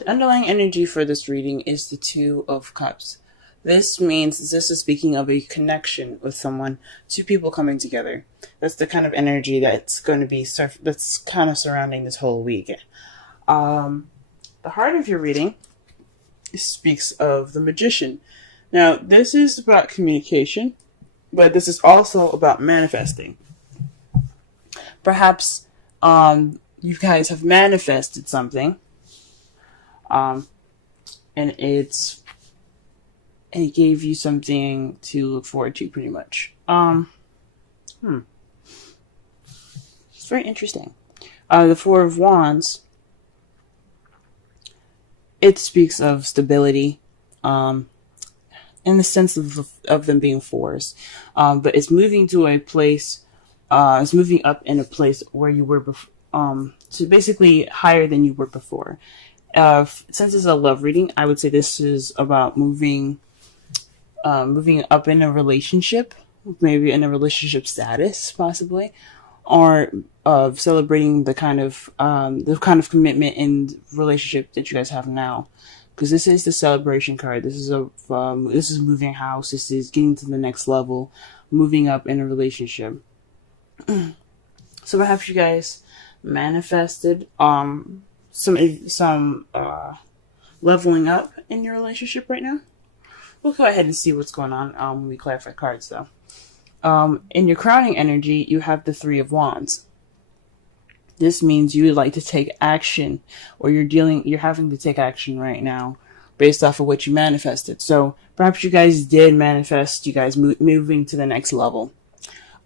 The underlying energy for this reading is the Two of Cups. This means this is speaking of a connection with someone, two people coming together. That's the kind of energy that's going to be that's kind of surrounding this whole week. The heart of your reading speaks of the Magician. Now, this is about communication, but this is also about manifesting. Perhaps you guys have manifested something, and it gave you something to look forward to, pretty much. It's very interesting. The Four of Wands, it speaks of stability, in the sense of them being fours, but it's moving to a place. It's moving up in a place where you were before, so basically higher than you were before. Since it's a love reading, I would say this is about moving up in a relationship, maybe in a relationship status, possibly, or of celebrating the kind of commitment and relationship that you guys have now. Because this is the celebration card. This is moving house. This is getting to the next level, moving up in a relationship. So perhaps you guys manifested some leveling up in your relationship right now. We'll go ahead and see what's going on when we clarify cards, though. In your crowning energy, you have the Three of Wands. This means you would like to take action, or you're having to take action right now based off of what you manifested. So perhaps you guys did manifest you guys moving to the next level.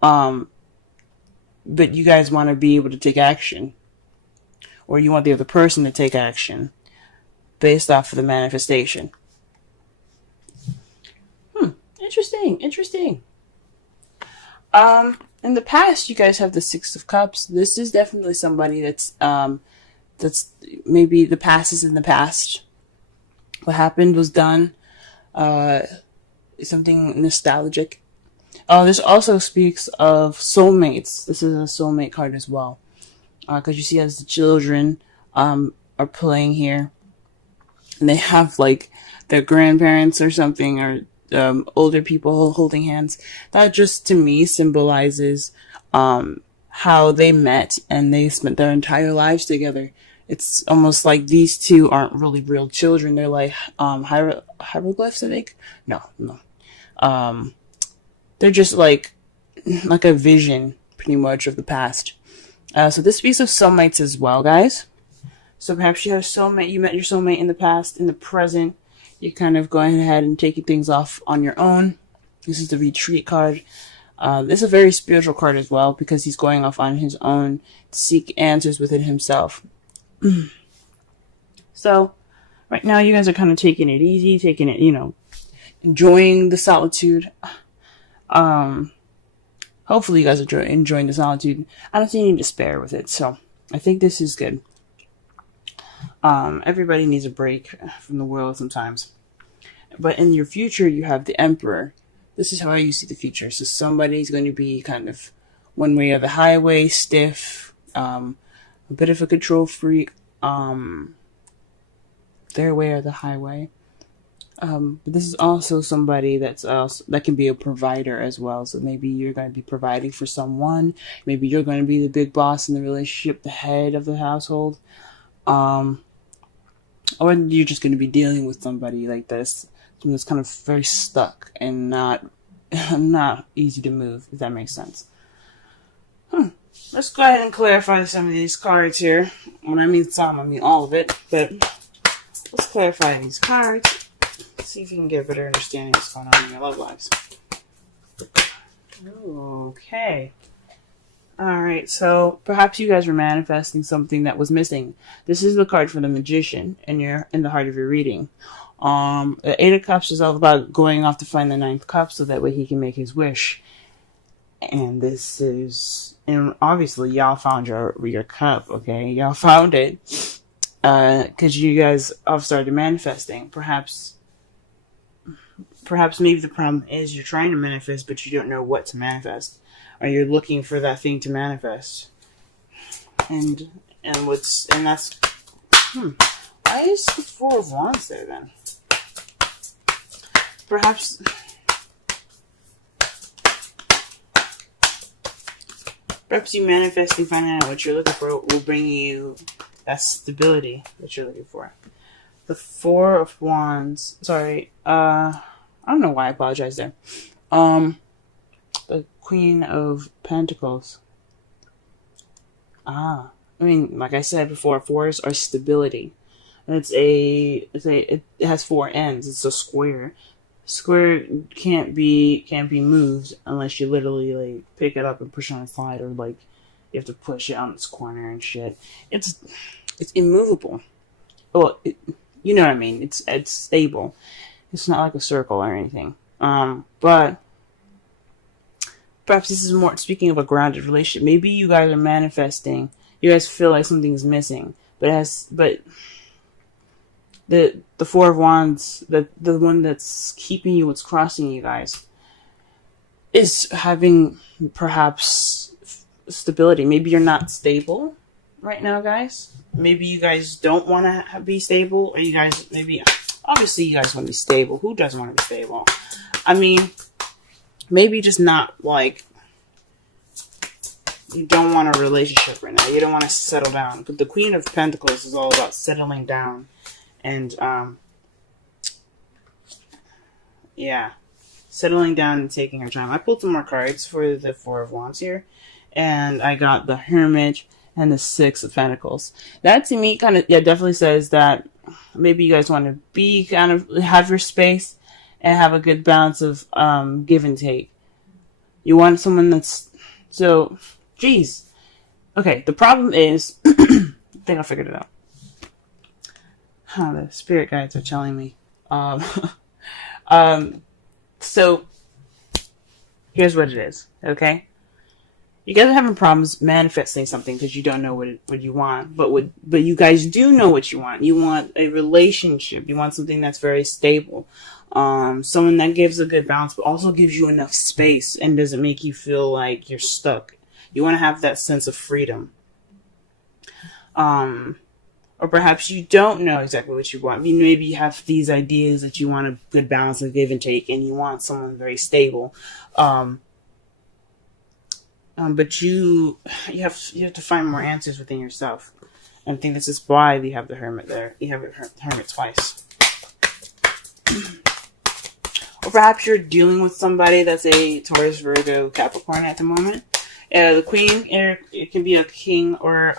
But you guys want to be able to take action, or you want the other person to take action based off of the manifestation. Interesting. In the past, you guys have the Six of Cups. This is definitely somebody that's maybe the past is in the past. What happened was done. Something nostalgic. This also speaks of soulmates. This is a soulmate card as well. Because you see as the children are playing here, and they have like their grandparents or something, or older people holding hands. That just to me symbolizes how they met and they spent their entire lives together. It's almost like these two aren't really real children. They're like hieroglyphs, I think. No. They're just like a vision, pretty much, of the past. So this speaks of soulmates as well, guys. So perhaps you have soulmate. You met your soulmate in the past. In the present, you're kind of going ahead and taking things off on your own. This is the Retreat card. This is a very spiritual card as well, because he's going off on his own to seek answers within himself. So right now you guys are kind of taking it easy, enjoying the solitude. Hopefully you guys are enjoying the solitude. I don't see any despair with it, so I think this is good. Everybody needs a break from the world sometimes. But in your future, you have the Emperor. This is how you see the future. So somebody's going to be kind of one way or the highway, stiff, a bit of a control freak, their way or the highway. But this is also somebody that can be a provider as well. So maybe you're going to be providing for someone. Maybe you're going to be the big boss in the relationship, the head of the household. Or you're just going to be dealing with somebody like this, someone that's kind of very stuck and not easy to move, if that makes sense. Let's go ahead and clarify some of these cards here. When I mean some, I mean all of it. But let's clarify these cards. See if you can get a better understanding of what's going on in your love lives. Okay. Alright, so perhaps you guys were manifesting something that was missing. This is the card for the Magician in the heart of your reading. The Eight of Cups is all about going off to find the Ninth Cup so that way he can make his wish. And obviously y'all found your cup, okay? Y'all found it. Because you guys have started manifesting. Perhaps maybe the problem is you're trying to manifest, but you don't know what to manifest. Or you're looking for that thing to manifest. And that's Why is the Four of Wands there then? Perhaps you manifesting, finding out what you're looking for will bring you that stability that you're looking for. The Four of Wands. Sorry. I don't know why I apologize there. The Queen of Pentacles. I mean, like I said before, fours are stability. And it has four ends. It's a square. Square can't be moved unless you literally like pick it up and push it on a slide, or like you have to push it on its corner and shit. It's immovable. Well, you know what I mean. It's stable. It's not like a circle or anything. But perhaps this is more speaking of a grounded relationship. Maybe you guys are manifesting. You guys feel like something's missing, but the Four of Wands, the one that's keeping you, what's crossing you guys, is having perhaps stability. Maybe you're not stable right now, guys. Maybe you guys don't want to be stable, or you guys obviously you guys want to be stable. Who doesn't want to be stable? I mean, maybe just not like you don't want a relationship right now. You don't want to settle down. But the Queen of Pentacles is all about settling down. And, yeah, settling down and taking her time. I pulled some more cards for the Four of Wands here, and I got the Hermit and the Six of Pentacles. That to me definitely says that maybe you guys want to have your space and have a good balance of, give and take. You want someone that's, geez. Okay, the problem is, I think I figured it out. The spirit guides are telling me. So here's what it is, okay? You guys are having problems manifesting something because you don't know what you want, but you guys do know what you want. You want a relationship. You want something that's very stable. Someone that gives a good balance, but also gives you enough space and doesn't make you feel like you're stuck. You want to have that sense of freedom. Or perhaps you don't know exactly what you want. Maybe you have these ideas that you want a good balance of give and take, and you want someone very stable. But you have to find more answers within yourself. And I think this is why we have the Hermit there. You have the Hermit twice. Or perhaps you're dealing with somebody that's a Taurus, Virgo, Capricorn at the moment. The Queen, it can be a king or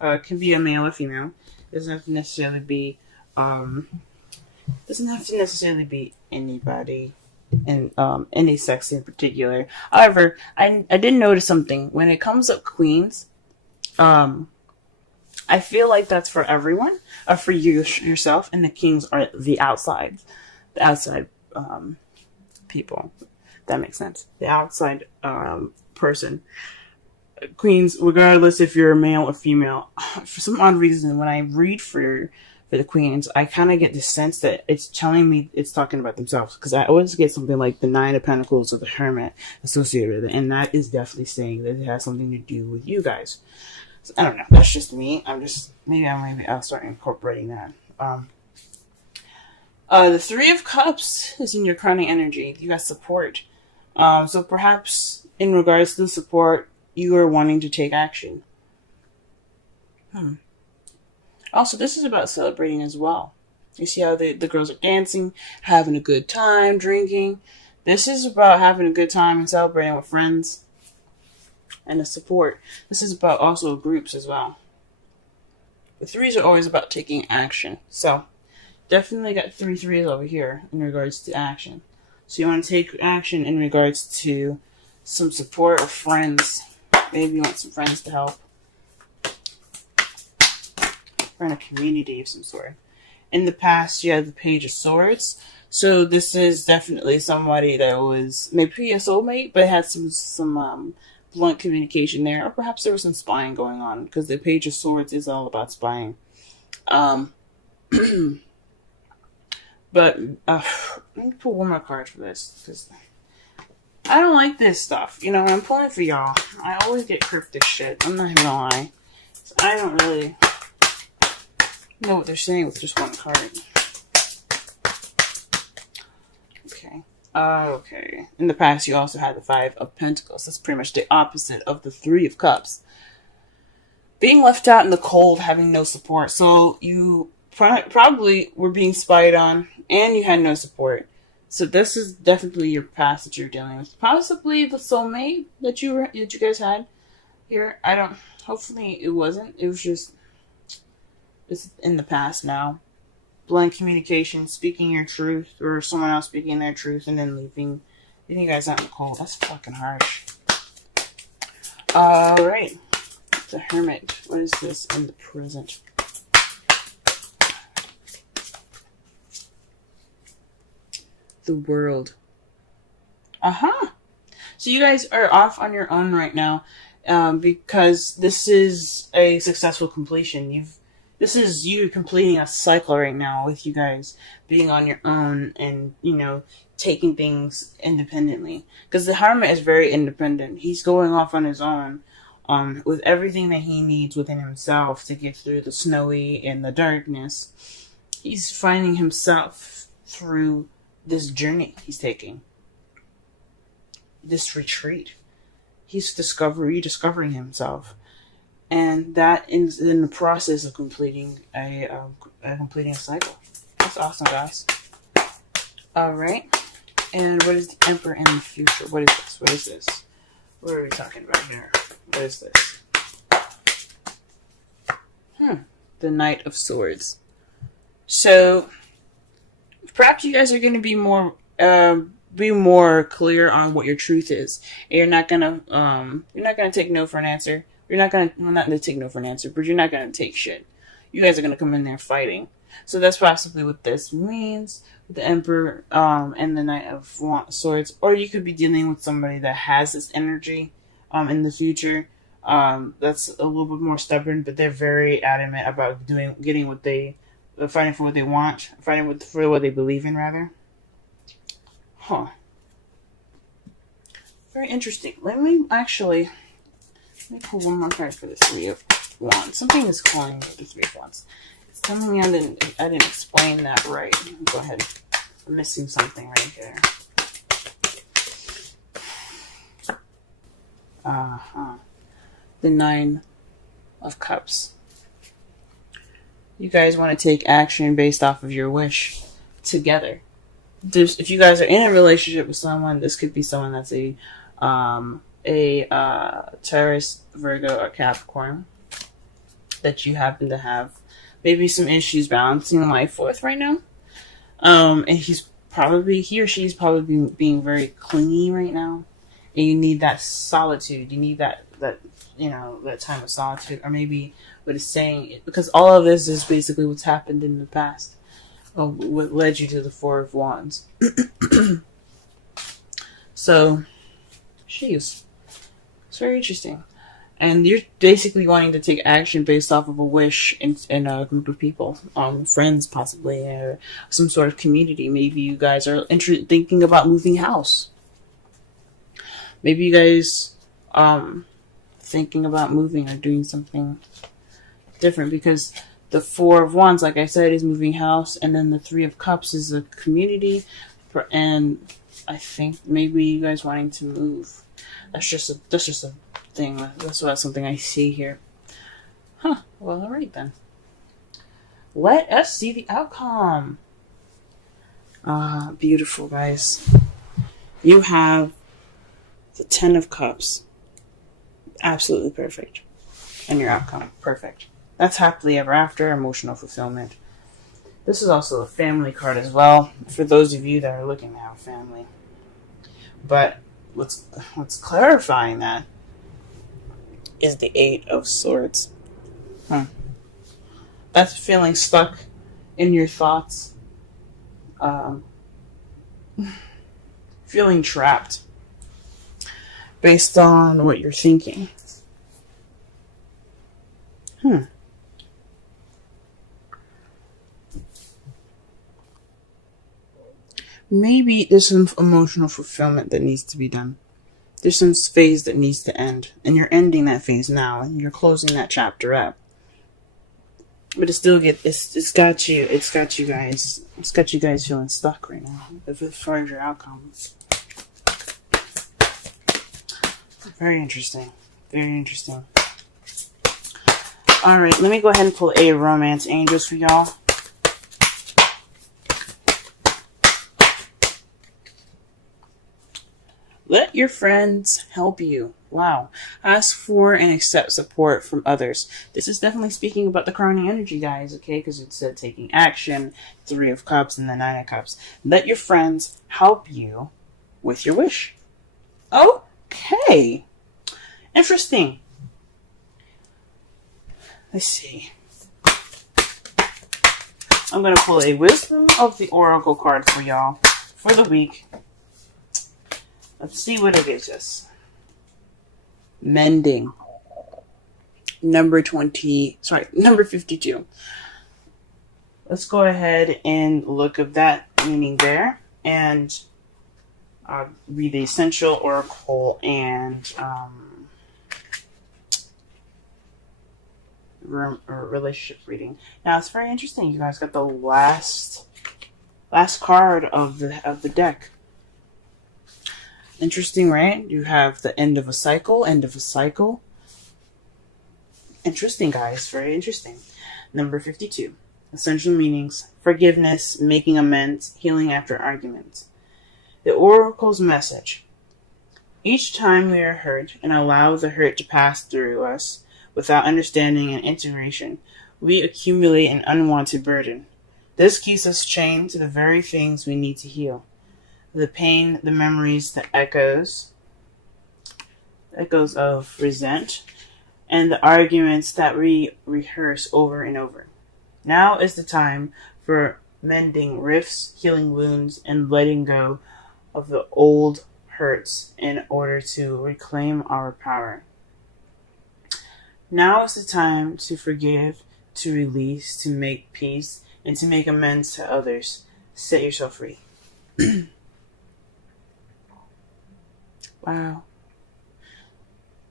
it can be a male or female. Doesn't have to necessarily be anybody in any sex in particular. However, I did notice something when it comes up queens. I feel like that's for everyone, for yourself, and the kings are the outside people. That makes sense. The outside person. Queens, regardless if you're a male or female, for some odd reason, when I read for the queens, I kind of get the sense that it's telling me it's talking about themselves, because I always get something like the Nine of Pentacles or the Hermit associated with it, and that is definitely saying that it has something to do with you guys. So, I don't know. That's just me. Maybe I'll start incorporating that. The Three of Cups is in your crowning energy. You got support. So perhaps in regards to the support, you are wanting to take action. Also, this is about celebrating as well. You see how the girls are dancing, having a good time, drinking. This is about having a good time and celebrating with friends and the support. This is about also groups as well. The threes are always about taking action. So, definitely got 3 threes over here in regards to action. So you want to take action in regards to some support or friends. Maybe you want some friends to help. Or in a community of some sort. In the past, you had the Page of Swords. So this is definitely somebody that was maybe a soulmate, but had some blunt communication there. Or perhaps there was some spying going on, because the Page of Swords is all about spying. But let me pull one more card for this, because I don't like this stuff. You know, when I'm pulling for y'all, I always get cryptic shit. I'm not even gonna lie. So I don't really know what they're saying with just one card. Okay. Okay. In the past, you also had the Five of Pentacles. That's pretty much the opposite of the Three of Cups. Being left out in the cold, having no support. So you probably were being spied on, and you had no support. So this is definitely your past that you're dealing with. Possibly the soulmate that you guys had here. I don't. Hopefully it wasn't. It was just. It's in the past now. Blank communication, speaking your truth, or someone else speaking their truth, and then leaving you guys out in the cold. That's fucking harsh. All right. The Hermit. What is this in the present? The World. So you guys are off on your own right now, because this is a successful completion. This is you completing a cycle right now with you guys being on your own and, taking things independently. Because the Hermit is very independent. He's going off on his own, with everything that he needs within himself to get through the snowy and the darkness. He's finding himself through this journey he's taking. This retreat. He's rediscovering himself. And that is in the process of completing a cycle. That's awesome, guys. All right. And what is the Emperor in the future? What is this? What is this? What are we talking about here? What is this? The Knight of Swords. So perhaps you guys are going to be more clear on what your truth is. And you're not gonna take no for an answer. You're not going to take no for an answer, but you're not going to take shit. You guys are going to come in there fighting. So that's possibly what this means with the Emperor and the Knight of Swords. Or you could be dealing with somebody that has this energy in the future. That's a little bit more stubborn, but they're very adamant about fighting for what they want, for what they believe in, rather. Very interesting. Let me pull one more card for the Three of Wands. Something is calling me the Three of Wands. It's telling me I didn't explain that right. Go ahead. I'm missing something right here. The Nine of Cups. You guys want to take action based off of your wish together. If you guys are in a relationship with someone, this could be someone that's a Taurus, Virgo, or Capricorn that you happen to have maybe some issues balancing life with right now. And he or she's probably being very clingy right now. And you need that solitude. You need that time of solitude. Or maybe what it's saying, because all of this is basically what's happened in the past. What led you to the Four of Wands. So, jeez. It's very interesting. And you're basically wanting to take action based off of a wish in a group of people. Friends, possibly, or some sort of community. Maybe you guys are thinking about moving house. Maybe you guys thinking about moving or doing something different, because the Four of Wands, like I said, is moving house, and then the Three of Cups is a community, and I think maybe you guys wanting to move. That's just a thing. That's something I see here. Well, all right then. Let us see the outcome. Beautiful, guys. You have the Ten of Cups. Absolutely perfect. And your outcome, perfect. That's happily ever after, emotional fulfillment. This is also a family card as well, for those of you that are looking to have a family. But what's clarifying that is the Eight of Swords. That's feeling stuck in your thoughts. Feeling trapped based on what you're thinking. Maybe there's some emotional fulfillment that needs to be done. There's some phase that needs to end. And you're ending that phase now. And you're closing that chapter up. But it's got you, it's got you guys feeling stuck right now as far as your outcome. Very interesting. Very interesting. Alright, let me go ahead and pull a romance angels for y'all. Let your friends help you. Wow. Ask for and accept support from others. This is definitely speaking about the crowning energy, guys, okay? Because it said taking action, 3 of Cups, and the 9 of Cups. Let your friends help you with your wish. Okay. Interesting. Let's see. I'm going to pull a Wisdom of the Oracle card for y'all for the week. Let's see what it gives us. Mending. Number 52. Let's go ahead and look at that meaning there. And read the Essential Oracle and relationship reading. Now it's very interesting. You guys got the last card of the deck. Interesting, right? You have the end of a cycle. Interesting, guys. Very interesting. Number 52. Essential meanings. Forgiveness, making amends, healing after arguments. The Oracle's message. Each time we are hurt and allow the hurt to pass through us without understanding and integration, we accumulate an unwanted burden. This keeps us chained to the very things we need to heal. The pain, the memories, the echoes of resent, and the arguments that we rehearse over and over. Now is the time for mending rifts, healing wounds, and letting go of the old hurts in order to reclaim our power. Now is the time to forgive, to release, to make peace, and to make amends to others. Set yourself free. Wow.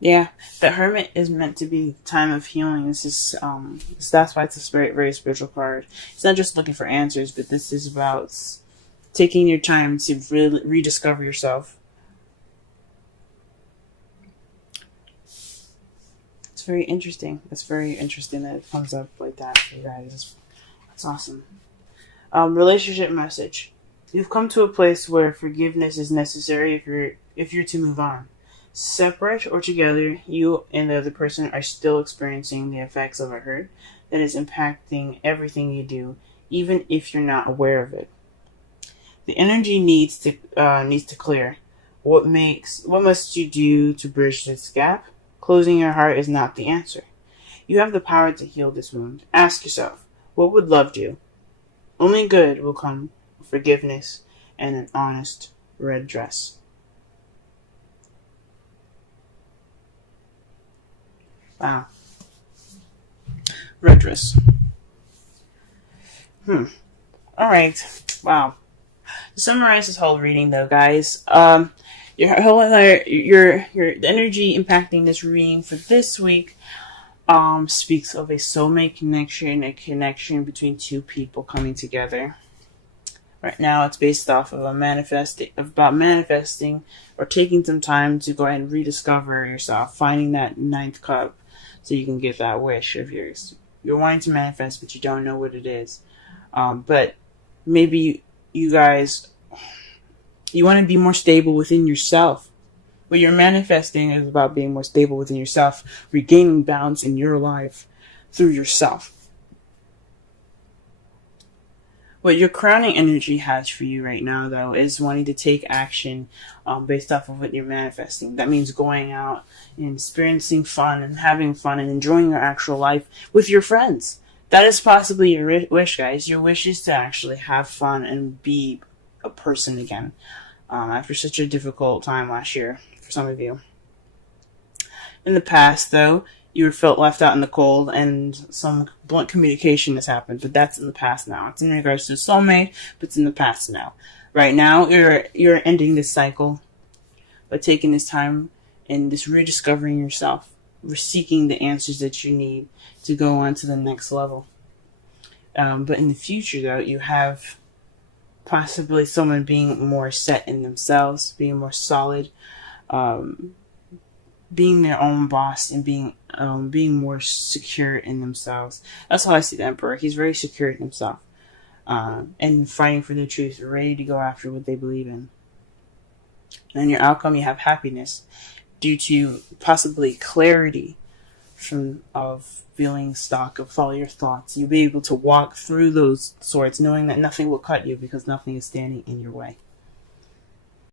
Yeah, the Hermit is meant to be the time of healing. This is that's why it's a very spiritual card. It's not just looking for answers, but this is about taking your time to really rediscover yourself. It's very interesting. It's very interesting that it comes up like that for you guys. That's awesome. Relationship message. You've come to a place where forgiveness is necessary if you're to move on. Separate or together, you and the other person are still experiencing the effects of a hurt that is impacting everything you do, even if you're not aware of it. The energy needs to clear. What must you do to bridge this gap? Closing your heart is not the answer. You have the power to heal this wound. Ask yourself, what would love do? Only good will come from forgiveness and an honest red dress. Wow. Red dress. Alright. Wow. To summarize this whole reading though, guys, your energy impacting this reading for this week speaks of a soulmate connection, a connection between two people coming together. Right now, it's based off of manifesting or taking some time to go ahead and rediscover yourself, finding that 9th cup so you can get that wish of yours. You're wanting to manifest, but you don't know what it is. But maybe you guys, you want to be more stable within yourself. What you're manifesting is about being more stable within yourself, regaining balance in your life through yourself. What your crowning energy has for you right now, though, is wanting to take action based off of what you're manifesting. That means going out and experiencing fun and having fun and enjoying your actual life with your friends. That is possibly your wish, guys. Your wish is to actually have fun and be a person again after such a difficult time last year for some of you. In the past, though, you felt left out in the cold and some blunt communication has happened, but that's in the past now. It's in regards to soulmate, but it's in the past now. Right now, you're ending this cycle by taking this time and just rediscovering yourself. We're seeking the answers that you need to go on to the next level. But in the future, though, you have possibly someone being more set in themselves, being more solid, being their own boss, and being more secure in themselves. That's how I see the Emperor. He's very secure in himself, and fighting for the truth, ready to go after what they believe in. And in your outcome, you have happiness due to possibly clarity from of feeling stock of all your thoughts. You'll be able to walk through those swords knowing that nothing will cut you because nothing is standing in your way.